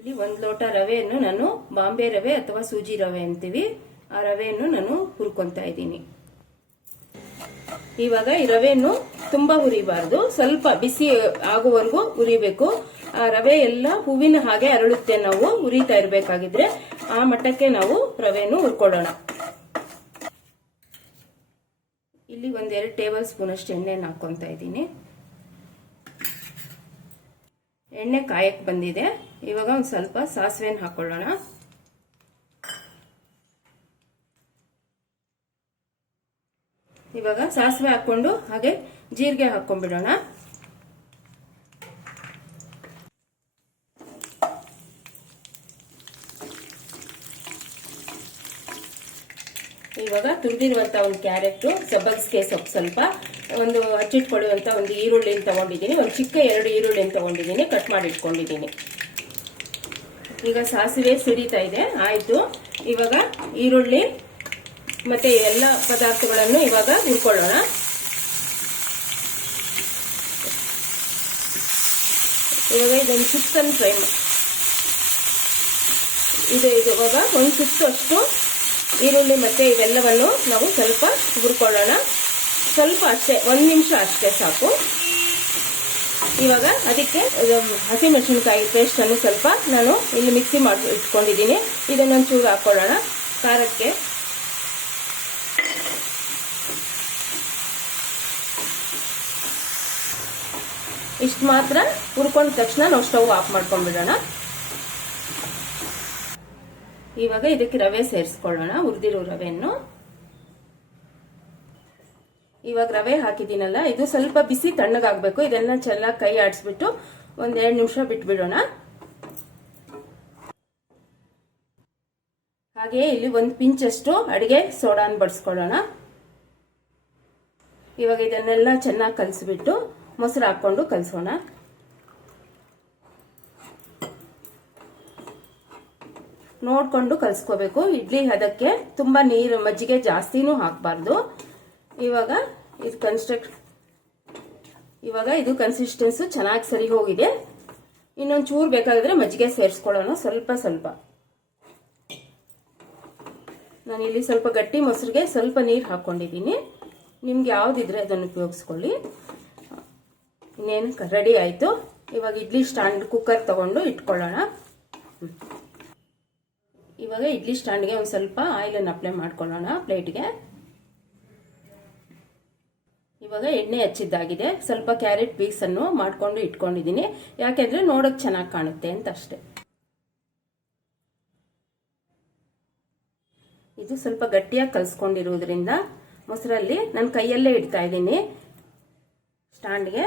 ಇಲ್ಲಿ 1 ಲೋಟ ರವೆಯನ್ನು ನಾನು ಬಾಂಬೆ ರವೆ ಅಥವಾ ಸೂಜಿ ರವೆ ಅಂತೀವಿ, ಆ ರವೆಯನ್ನು ನಾನು ಹುರ್ಕೊಂತಾ ಇದ್ದೀನಿ. ಇವಾಗ ಈ ರವೆಯನ್ನು ತುಂಬಾ ಹುರಿಬಾರ್ದು, ಸ್ವಲ್ಪ ಬಿಸಿ ಆಗುವವರೆಗೂ ಹುರಿಬೇಕು. ಆ ರವೆ ಎಲ್ಲ ಹೂವಿನ ಹಾಗೆ ಅರಳುತ್ತೆ, ನಾವು ಹುರಿತಾ ಇರಬೇಕಾಗಿದ್ರೆ ಆ ಮಟ್ಟಕ್ಕೆ ನಾವು ರವೆಯನ್ನು ಹುರ್ಕೊಳ್ಳೋಣ. ಇಲ್ಲಿ 1-2 ಟೇಬಲ್ ಸ್ಪೂನ್ ಅಷ್ಟು ಎಣ್ಣೆನ ಹಾಕೊಂತ ಇದ್ದೀನಿ. ಎಣ್ಣೆ ಕಾಯಕ್ಕೆ ಬಂದಿದೆ. ಇವಾಗ ಒಂದು ಸ್ವಲ್ಪ ಸಾಸಿವೆನ ಹಾಕೊಳ್ಳೋಣ. ಇವಾಗ ಸಾಸಿವೆ ಹಾಕೊಂಡು ಹಾಗೆ ಜೀರಿಗೆ ಹಾಕೊಂಡ್ಬಿಡೋಣ. ಇವಾಗ ತುರಿದಿರುವಂತ ಒಂದು ಕ್ಯಾರೆಟ್, ಸಬ್ಬಸಿಗೆ ಸೊಪ್ಪು ಸ್ವಲ್ಪ, ಒಂದು ಹಚ್ಚಿಟ್ಕೊಳ್ಳುವಂತ ಒಂದು ಈರುಳ್ಳಿನ ತಗೊಂಡಿದ್ದೀನಿ, ಒಂದು ಚಿಕ್ಕ 2 ಈರುಳ್ಳಿನ ತಗೊಂಡಿದ್ದೀನಿ, ಕಟ್ ಮಾಡಿ ಇಟ್ಕೊಂಡಿದ್ದೀನಿ. ಈಗ ಸಾಸಿವೆ ಸಿಡಿತಾ ಇದೆ, ಆಯ್ತು. ಇವಾಗ ಈರುಳ್ಳಿ ಮತ್ತೆ ಎಲ್ಲ ಪದಾರ್ಥಗಳನ್ನು ಇವಾಗ ಹುರ್ಕೊಳ್ಳೋಣ. ಇವಾಗ ಇದೊಂದು ಸುತ್ತನ್ನು ಫ್ರೈ ಇವಾಗ ಒಂದು ಸುತ್ತು ಅಷ್ಟು ಈರುಳ್ಳಿ ಮತ್ತೆ ಇವೆಲ್ಲವನ್ನು ನಾವು ಸ್ವಲ್ಪ ಹುರ್ಕೊಳ್ಳೋಣ. ಸ್ವಲ್ಪ ಅಷ್ಟೇ, 1 ನಿಮಿಷ ಅಷ್ಟೇ ಸಾಕು. ಇವಾಗ ಅದಕ್ಕೆ ಹಸಿಮೆಣಸಿನಕಾಯಿ ಪೇಸ್ಟ್ ಅನ್ನು ಸ್ವಲ್ಪ ನಾನು ಇಲ್ಲಿ ಮಿಕ್ಸಿ ಮಾಡಿ ಇಟ್ಕೊಂಡಿದ್ದೀನಿ, ಇದನ್ನೊಂಚೂರು ಹಾಕೊಳ್ಳೋಣ ಖಾರಕ್ಕೆ. ಇಷ್ಟು ಮಾತ್ರ ಹುರ್ಕೊಂಡ ತಕ್ಷಣ ನಾವು ಸ್ಟವ್ ಆಫ್ ಮಾಡ್ಕೊಂಡ್ಬಿಡೋಣ. ಇವಾಗ ಇದಕ್ಕೆ ರವೆ ಸೇರಿಸ್ಕೊಳ್ಳೋಣ, ಹುರಿದಿರೋ ರವೆಯನ್ನು. ಇವಾಗ ರವೆ ಹಾಕಿದ್ದೀನಲ್ಲ, ಇದು ಸ್ವಲ್ಪ ಬಿಸಿ ತಣ್ಣಗಾಗಬೇಕು. ಇದನ್ನ ಚೆನ್ನಾಗಿ ಕೈ ಆಡಿಸ್ಬಿಟ್ಟು 1-2 ನಿಮಿಷ ಬಿಟ್ಬಿಡೋಣ. ಹಾಗೆಯೇ ಇಲ್ಲಿ 1 ಪಿಂಚ್ ಅಷ್ಟು ಅಡಿಗೆ ಸೋಡಾನ ಬಡಿಸ್ಕೊಳ್ಳೋಣ. ಇವಾಗ ಇದನ್ನೆಲ್ಲ ಚೆನ್ನಾಗಿ ಕಲಸಿಬಿಟ್ಟು ಮೊಸರು ಹಾಕೊಂಡು ಕಲಸೋಣ. ನೋಡ್ಕೊಂಡು ಕಲಸ್ಕೋಬೇಕು. ಇಡ್ಲಿ ಅದಕ್ಕೆ ತುಂಬಾ ನೀರು ಮಜ್ಜಿಗೆ ಜಾಸ್ತಿನೂ ಹಾಕಬಾರ್ದು. ಇವಾಗ ಇದು ಕನ್ಸಿಸ್ಟೆನ್ಸಿ ಚೆನ್ನಾಗಿ ಸರಿ ಹೋಗಿದೆ. ಇನ್ನೊಂದು ಚೂರು ಬೇಕಾದ್ರೆ ಮಜ್ಜಿಗೆ ಸೇರಿಸ್ಕೊಳ್ಳೋಣ, ಸ್ವಲ್ಪ ಸ್ವಲ್ಪ. ನಾನಿಲ್ಲಿ ಸ್ವಲ್ಪ ಗಟ್ಟಿ ಮೊಸರಿಗೆ ಸ್ವಲ್ಪ ನೀರು ಹಾಕೊಂಡಿದ್ದೀನಿ. ನಿಮ್ಗೆ ಯಾವ್ದಿದ್ರೆ ಅದನ್ನು ಉಪಯೋಗಿಸ್ಕೊಳ್ಳಿ. ಇನ್ನೇನು ರೆಡಿ ಆಯ್ತು. ಇವಾಗ ಇಡ್ಲಿ ಸ್ಟ್ಯಾಂಡ್ ಕುಕ್ಕರ್ ತಗೊಂಡು ಇಟ್ಕೊಳ್ಳೋಣ. ಇವಾಗ ಇಡ್ಲಿ ಸ್ಟ್ಯಾಂಡ್ಗೆ ಒಂದು ಸ್ವಲ್ಪ ಆಯಿಲನ್ನು ಅಪ್ಲೈ ಮಾಡ್ಕೊಳ್ಳೋಣ ಪ್ಲೇಟ್ಗೆ. ಇವಾಗ ಎಣ್ಣೆ ಹಚ್ಚಿದ್ದಾಗಿದೆ. ಸ್ವಲ್ಪ ಕ್ಯಾರೆಟ್ ಪೀಸ್ ಅನ್ನು ಮಾಡ್ಕೊಂಡು ಇಟ್ಕೊಂಡಿದ್ದೀನಿ, ಯಾಕೆಂದ್ರೆ ನೋಡಕ್ ಚೆನ್ನಾಗಿ ಕಾಣುತ್ತೆ ಅಂತ ಅಷ್ಟೇ. ಇದು ಸ್ವಲ್ಪ ಗಟ್ಟಿಯಾಗಿ ಕಲ್ಸ್ಕೊಂಡಿರುವುದರಿಂದ ಮೊಸರಲ್ಲಿ ನಾನು ಕೈಯಲ್ಲೇ ಇಡ್ತಾ ಇದ್ದೀನಿ ಸ್ಟ್ಯಾಂಡ್ಗೆ.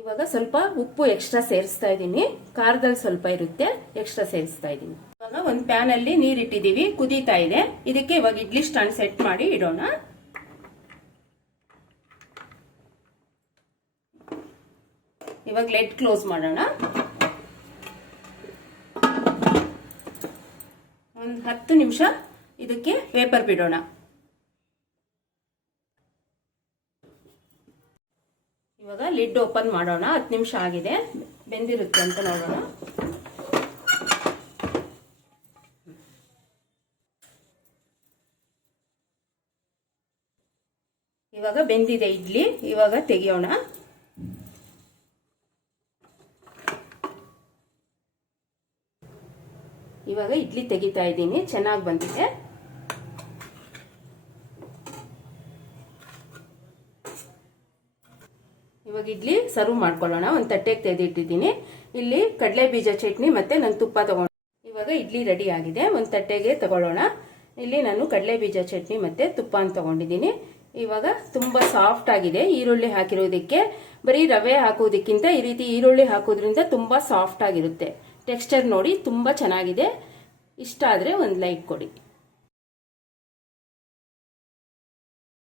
ಇವಾಗ ಸ್ವಲ್ಪ ಉಪ್ಪು ಎಕ್ಸ್ಟ್ರಾ ಸೇರಿಸ್ತಾ ಇದ್ದೀನಿ, ಖಾರದಲ್ಲಿ ಸ್ವಲ್ಪ ಇರುತ್ತೆ, ಎಕ್ಸ್ಟ್ರಾ ಸೇರಿಸ್ತಾ ಇದ್ದೀನಿ. ಇವಾಗ ಒಂದು ಪ್ಯಾನ್ ಅಲ್ಲಿ ನೀರ್ ಇಟ್ಟಿದ್ದೀವಿ, ಕುದೀತಾ ಇದೆ. ಇದಕ್ಕೆ ಇವಾಗ ಇಡ್ಲಿ ಸ್ಟ್ಯಾಂಡ್ ಸೆಟ್ ಮಾಡಿ ಇಡೋಣ. ಇವಾಗ ಲೆಡ್ ಕ್ಲೋಸ್ ಮಾಡೋಣ. ಒಂದು 10 ನಿಮಿಷ ಇದಕ್ಕೆ ವೇಪರ್ ಬಿಡೋಣ. ಇವಾಗ ಲಿಡ್ ಓಪನ್ ಮಾಡೋಣ. 10 ನಿಮಿಷ ಆಗಿದೆ, ಬೆಂದಿರುತ್ತೆ ಅಂತ ನೋಡೋಣ. ಇವಾಗ ಬೆಂದಿದೆ ಇಡ್ಲಿ. ಇವಾಗ ತೆಗಿಯೋಣ. ಇವಾಗ ಇಡ್ಲಿ ತೆಗಿತಾ ಇದ್ದೀನಿ, ಚೆನ್ನಾಗಿ ಬಂದಿದೆ. ಇವಾಗ ಇಡ್ಲಿ ಸರ್ವ್ ಮಾಡ್ಕೊಳ್ಳೋಣ. ಒಂದು ತಟ್ಟೆಗೆ ತೆಗೆದಿಟ್ಟಿದ್ದೀನಿ. ಇಲ್ಲಿ ಕಡಲೆ ಬೀಜ ಚಟ್ನಿ ಮತ್ತೆ ನಾನು ತುಪ್ಪ ತಗೊಂಡು. ಇವಾಗ ಇಡ್ಲಿ ರೆಡಿ ಆಗಿದೆ. ಒಂದು ತಟ್ಟೆಗೆ ತಗೊಳ್ಳೋಣ. ಇಲ್ಲಿ ನಾನು ಕಡಲೆ ಬೀಜ ಚಟ್ನಿ ಮತ್ತೆ ತುಪ್ಪ ಅಂತ ತಗೊಂಡಿದ್ದೀನಿ. ಇವಾಗ ತುಂಬಾ ಸಾಫ್ಟ್ ಆಗಿದೆ ಈರುಳ್ಳಿ ಹಾಕಿರೋದಕ್ಕೆ. ಬರೀ ರವೆ ಹಾಕೋದಕ್ಕಿಂತ ಈ ರೀತಿ ಈರುಳ್ಳಿ ಹಾಕೋದ್ರಿಂದ ತುಂಬಾ ಸಾಫ್ಟ್ ಆಗಿರುತ್ತೆ. ಟೆಕ್ಸ್ಚರ್ ನೋಡಿ ತುಂಬಾ ಚೆನ್ನಾಗಿದೆ. ಇಷ್ಟ ಆದ್ರೆ ಒಂದು ಲೈಕ್ ಕೊಡಿ.